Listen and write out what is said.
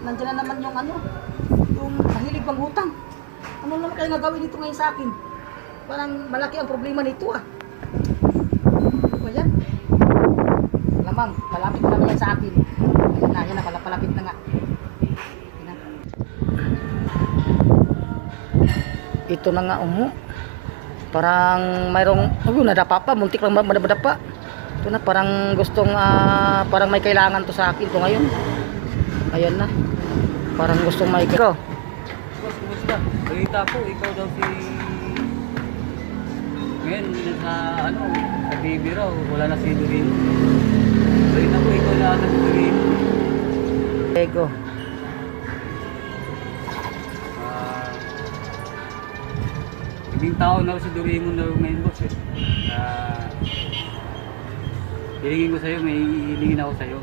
nandiyan na naman yung ano, yung mahilig manghutang. Ano naman kayo nagawin dito ngayon sa akin? Parang malaki ang problema nito ah. Ano ba yan? Lamang, malapit na naman yan sa akin. Yan na, palapit na nga. Yan na. Ito na nga parang mayroong nadapa pa, muntik lang madapa. Ito na parang gustong parang may kailangan to sa akin to ngayon. Ayan na. Parang gustong may ko. Boss, kumusta? Balita po, ikaw daw si... Ngayon, sa sa TV raw, wala na si Doreen. Balita po, ikaw na si Doreen. Ego. Ibing tao na si Doraemon na ngayon, boss eh. Hilingin ko sa'yo, may hilingin ako sa'yo.